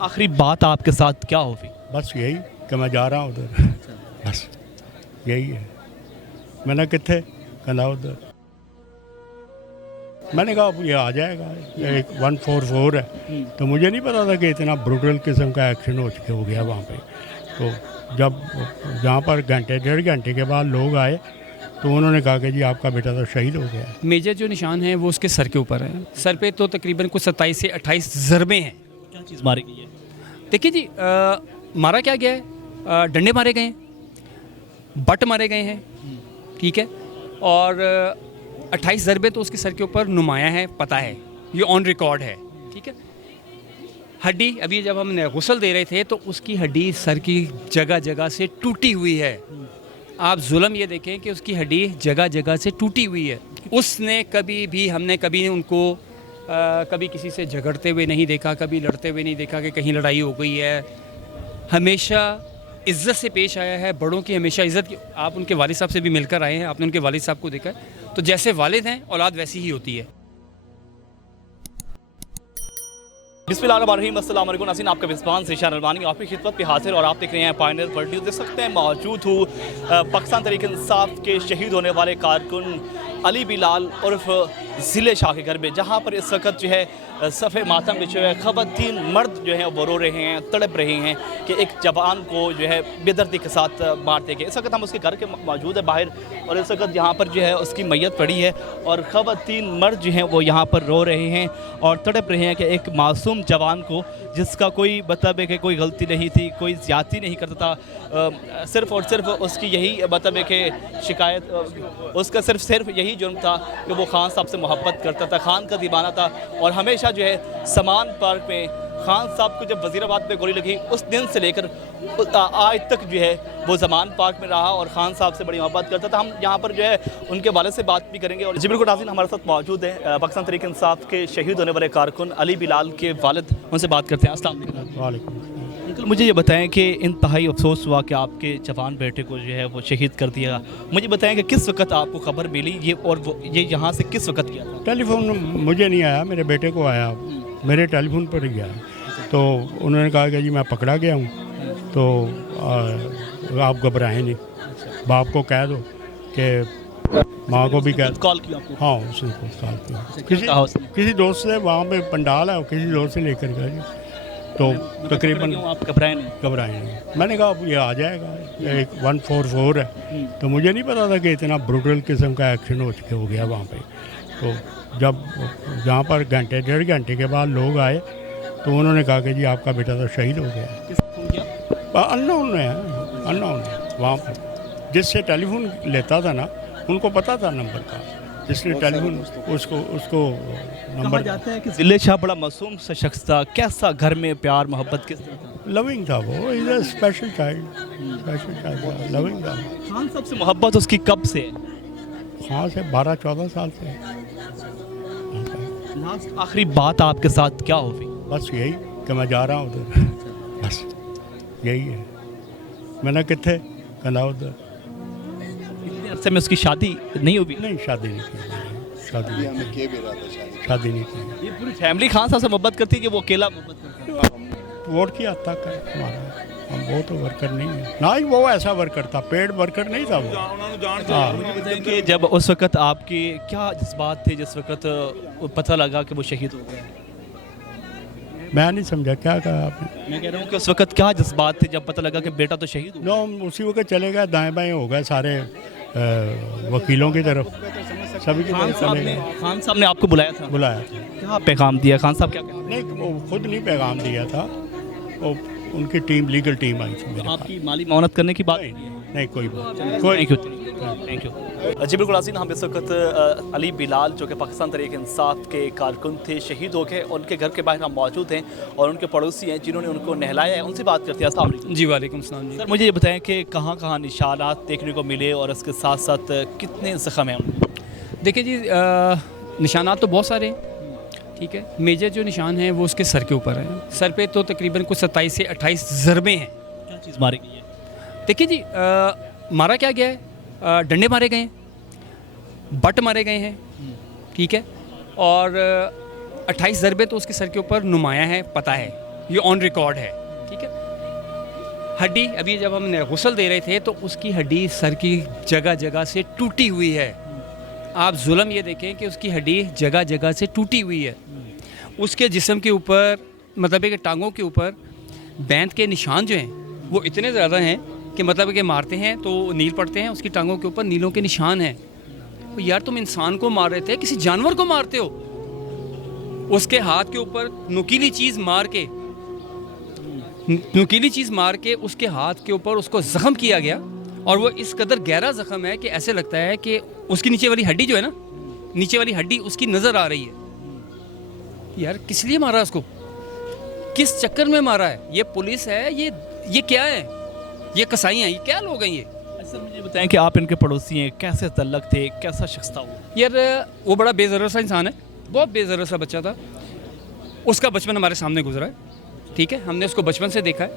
आखिरी बात आपके साथ क्या होगी? बस यही कि मैं जा रहा हूँ उधर, बस यही है। मैंने कितने कहना उधर, मैंने कहा अब ये आ जाएगा, ये एक 144 है। तो मुझे नहीं पता था कि इतना ब्रूटल किस्म का एक्शन हो गया वहाँ पे। तो जब जहाँ पर घंटे 1.5 घंटे के बाद लोग आए तो उन्होंने कहा कि जी आपका बेटा तो शहीद हो गया है। मेजर जो निशान है वो उसके सर के ऊपर है। सर पे तो तकरीबन कुछ 27 से 28 ज़रबे हैं। क्या चीज़ मारी गई है? देखिए जी, मारा क्या गया है, डंडे मारे गए हैं, बट मारे गए हैं, ठीक है, और 28 ज़रबे तो उसके सर के ऊपर नुमाया है, पता है, ये ऑन रिकॉर्ड है, ठीक है। हड्डी अभी जब हम गुस्ल दे रहे थे तो उसकी हड्डी सर की जगह जगह से टूटी हुई है। आप जुल्म ये देखें कि उसकी हड्डी जगह जगह से टूटी हुई है। उसने कभी भी, हमने कभी उनको कभी किसी से झगड़ते हुए नहीं देखा, कभी लड़ते हुए नहीं देखा कि कहीं लड़ाई हो गई है। हमेशा इज़्ज़त से पेश आया है, बड़ों की हमेशा इज़्ज़त की। आप उनके वालिद साहब से भी मिलकर आए हैं, आपने उनके वालिद साहब को देखा है, तो जैसे वालिद हैं औलाद वैसी ही होती है। बिस्मिल्लाहिर्रहमानिर्रहीम, अस्सलाम वालेकुम नाज़रीन, आपका मेज़बान ज़ीशान अलवानी आपकी खिदमत पे हाजिर और आप देख रहे हैं पायनियर वर्ल्ड न्यूज़। देख सकते हैं मौजूद हूँ पाकिस्तान तहरीक इंसाफ के शहीद होने वाले कारकुन अली बिलाल उर्फ ज़िले शाह के घर में, जहाँ पर इस वक्त जो है सफ़े मातम में जो है ख़वातीन मर्द जो हैं वो रो रहे हैं, तड़प रहे हैं कि एक जवान को जो है बेदर्दी के साथ मारते गए। इस वक्त हम उसके घर के मौजूद है बाहर, और इस वक्त यहाँ पर जो है उसकी मैयत पड़ी है और ख़वातीन मर्द जो हैं वो यहाँ पर रो रहे हैं और तड़प रहे हैं कि एक मासूम जवान को, जिसका कोई मतलब है कि कोई गलती नहीं थी, कोई ज़्यादती नहीं करता था, सिर्फ़ और सिर्फ उसकी यही मतलब है कि शिकायत, उसका सिर्फ यही जुर्म था कि वो खान साहब से मोहब्बत करता था, खान का दीवाना था। और हमेशा जो है समान पार्क में खान साहब को जब वज़ीराबाद में गोली लगी उस दिन से लेकर आज तक जो है वो ज़मान पार्क में रहा और खान साहब से बड़ी मोहब्बत करता था। हम यहाँ पर जो है उनके वालिद से बात भी करेंगे। और जी बिल्कुल नाज़रीन, हमारे साथ मौजूद हैं पाकिस्तान तहरीक इंसाफ के शहीद होने वाले कारकुन अली बिलाल के वालिद, उनसे बात करते हैं। अस्सलाम वालेकुम। वालेकुम। अंकल, मुझे ये बताएं कि इंतहाई अफसोस हुआ कि आपके जवान बेटे को जो है वो शहीद कर दिया। मुझे बताएं कि किस वक्त आपको खबर मिली ये, और वो ये यहाँ से किस वक्त किया था? टेलीफोन मुझे नहीं आया, मेरे बेटे को आया, मेरे टेलीफोन पर ही आया। तो उन्होंने कहा कि जी मैं पकड़ा गया हूँ, तो आप घबराएं नहीं, बाप को कह दो कि माँ को भी कह दो। कॉल किया आपको? हाँ, उसने कॉल किया, किसी दोस्त से, वहाँ पे पंडाल है, किसी दोस्त से लेकर गया जी। तो तकरीबन आप घबराए नहीं? घबराए नहीं। मैंने कहा अब ये आ जाएगा, ये एक 144 है। तो मुझे नहीं पता था कि इतना ब्रूटल किस्म का एक्शन हो गया वहाँ पे। तो जब जहाँ पर घंटे 1.5 घंटे के बाद लोग आए तो उन्होंने कहा कि जी आपका बेटा तो शहीद हो गया है। किसने फ़ोन किया? अननोन है, अननोन है। वहाँ पर जिससे टेलीफोन लेता था ना, उनको पता था नंबर का, जिसने टेलीफोन उसको नंबर जाता है कि ज़िले शाह बड़ा मासूम सा शख्स था, कैसा घर में प्यार मोहब्बत किस तरह था? लविंग था वो, is a special child, loving था। खान साहब से मोहब्बत उसकी कब से है? हाँ से 12-14 साल से। लास्ट आखिरी बात आपके साथ क्या होगी? बस यही कि मैं जा रहा हूँ उधर, बस यही है। मैंने कितने कहना उधर, इतने अरसे में उसकी शादी नहीं हुई? नहीं शादी नहीं की, शादी नहीं की। ये पूरी फैमिली खान साहब से मोहब्बत करती है कि वो अकेला मोहब्बत करता है? वोट की हद तक है हमारा, हम वो तो वर्कर नहीं है ना ही, वो ऐसा वर्कर था, पेड वर्कर नहीं था वो। हाँ, मुझे बताइए कि जब उस वक्त आपके क्या जज्बात थे जिस वक्त पता लगा कि वो शहीद हो गए? मैं नहीं समझा, क्या कहा आपने? मैं कह रहा हूँ कि उस वक्त क्या जज्बात थे जब पता लगा कि बेटा तो शहीद हो गया? नो, हम उसी वक्त चले गए, दाएं बाएं हो गए सारे, वकीलों की तरफ, सभी की तरफ चले गए। खान साहब ने आपको बुलाया था? बुलाया था। क्या पैगाम दिया खान साहब? क्या कहते नहीं, वो खुद नहीं पैगाम दिया था, वो उनकी टीम, लीगल टीम आई थी मेरे पास। आपकी माली मानत करने की बात? नहीं, कोई बात, थैंक यू, थैंक यू। जी बिल्कुल नाज़रीन, हम इस वक्त अली बिलाल जो कि पाकिस्तान तहरीक इंसाफ के कारकुन थे, शहीद हो गए, उनके घर के बाहर हम मौजूद हैं और उनके पड़ोसी हैं जिन्होंने उनको नहलाया है, उनसे बात करते हैं। अस्सलाम वालेकुम। जी वालेकुम सलाम। जी सर, मुझे ये बताएं कि कहाँ कहाँ निशानात देखने को मिले और उसके साथ साथ कितने ज़ख्म हैं उनके? देखिए जी, निशानात तो बहुत सारे हैं, ठीक है। मेजर जो निशान है वो उसके सर के ऊपर है। सर पे तो तकरीबन कुछ 27 से 28 ज़रबे हैं। क्या चीज़ मारी गई है? देखिए जी, मारा क्या गया है, डंडे मारे गए हैं, बट मारे गए हैं, ठीक है, और 28 ज़रबे तो उसके सर के ऊपर नुमाया है, पता है, ये ऑन रिकॉर्ड है, ठीक है। हड्डी अभी जब हम गुस्ल दे रहे थे तो उसकी हड्डी सर की जगह जगह से टूटी हुई है। आप जुल्म ये देखें कि उसकी हड्डी जगह जगह से टूटी हुई है। उसके जिस्म के ऊपर मतलब है कि टांगों के ऊपर बैंत के निशान जो हैं वो इतने ज़्यादा हैं कि मतलब है कि मारते हैं तो नील पड़ते हैं, उसकी टांगों के ऊपर नीलों के निशान हैं। तो यार तुम इंसान को मार रहे थे, किसी जानवर को मारते हो। उसके हाथ के ऊपर नुकीली चीज़ मार के उसके हाथ के ऊपर उसको ज़ख्म किया गया, और वो इस कदर गहरा ज़ख्म है कि ऐसे लगता है कि उसकी नीचे वाली हड्डी जो है ना, नीचे वाली हड्डी उसकी नज़र आ रही है। यार किस लिए मारा उसको, किस चक्कर में मारा है? ये पुलिस है, ये क्या है? ये कसाई हैं, ये क्या लोग हैं ये? सर मुझे बताएं कि आप इनके पड़ोसी हैं, कैसे तल्लक थे, कैसा शख्स था वो? यार वो बड़ा बेज़रूरत सा इंसान है, बहुत बेज़रूरत सा बच्चा था। उसका बचपन हमारे सामने गुजरा है, ठीक है, हमने उसको बचपन से देखा है।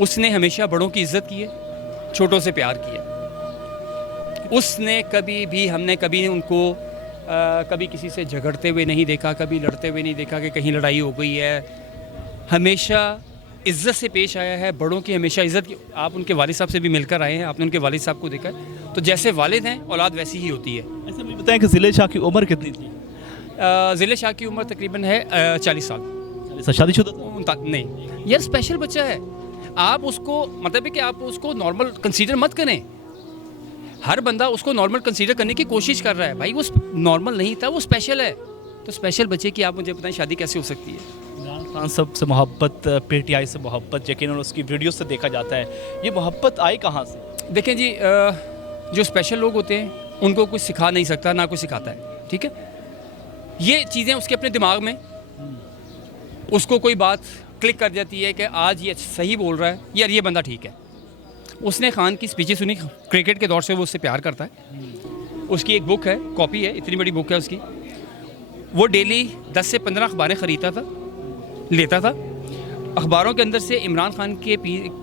उसने हमेशा बड़ों की इज्जत की है, छोटों से प्यार किया। उसने हमने कभी उनको कभी किसी से झगड़ते हुए नहीं देखा, कभी लड़ते हुए नहीं देखा कि कहीं लड़ाई हो गई है। हमेशा इज़्ज़त से पेश आया है, बड़ों की हमेशा इज़्ज़त की। आप उनके वालिद साहब से भी मिलकर आए हैं, आपने उनके वालिद साहब को देखा है, तो जैसे वालिद हैं औलाद वैसी ही होती है। ऐसा मुझे बताएं कि ज़िले शाह की उम्र कितनी थी? ज़िले शाह की उम्र तकरीबन है 40 साल। शादीशुदा था? नहीं यार, स्पेशल बच्चा है। आप उसको मतलब है कि आप उसको नॉर्मल कंसीडर मत करें। हर बंदा उसको नॉर्मल कंसीडर करने की कोशिश कर रहा है। भाई वो नॉर्मल नहीं था, वो स्पेशल है। तो स्पेशल बच्चे की आप मुझे बताएं शादी कैसे हो सकती है? इमरान खान साहब से मोहब्बत, पीटीआई से मोहब्बत, यकीनन उसकी वीडियो से देखा जाता है। ये मोहब्बत आई कहाँ से? देखें जी, जो स्पेशल लोग होते हैं उनको कुछ सिखा नहीं सकता, ना कुछ सिखाता है, ठीक है। ये चीज़ें उसके अपने दिमाग में, उसको कोई बात क्लिक कर जाती है कि आज ये सही बोल रहा है, यार ये बंदा ठीक है। उसने खान की स्पीचेस सुनी, क्रिकेट के दौर से वो उससे प्यार करता है। उसकी एक बुक है, कॉपी है, इतनी बड़ी बुक है उसकी। वो डेली 10 से 15 अखबारें ख़रीदता था, लेता था। अखबारों के अंदर से इमरान खान के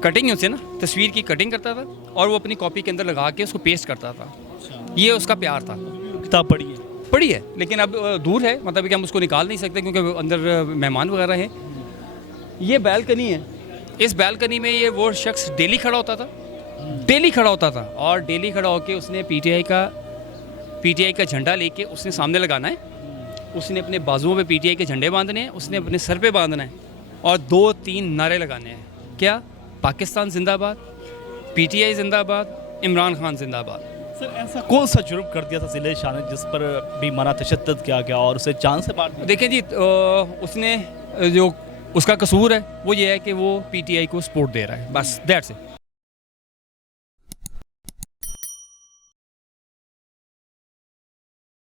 कटिंग से ना तस्वीर की कटिंग करता था, और वो अपनी कॉपी के अंदर लगा के उसको पेस्ट करता था। ये उसका प्यार था। किताब पढ़ी है, लेकिन अब दूर है, मतलब कि हम उसको निकाल नहीं सकते क्योंकि अंदर मेहमान वगैरह हैं। ये बैल्कनी है, इस बैल्कनी में ये वो शख्स डेली खड़ा होता था, और डेली खड़ा होकर उसने पीटीआई का झंडा लेके उसने सामने लगाना है। उसने अपने बाजुओं पे पीटीआई के झंडे बांधने हैं, उसने अपने सर पे बांधना है, और 2-3 नारे लगाने हैं। क्या? पाकिस्तान जिंदाबाद, पीटीआई जिंदाबाद, इमरान खान जिंदाबाद। सर ऐसा कौन सा जुर्म कर दिया था ज़िले शाह ने जिस पर बेईमाना तशद्दुद किया गया और उसे जान से मार दिया? देखें जी, उसने जो उसका कसूर है वो ये है कि वो पीटीआई को सपोर्ट दे रहा है, बस दैट्स इट।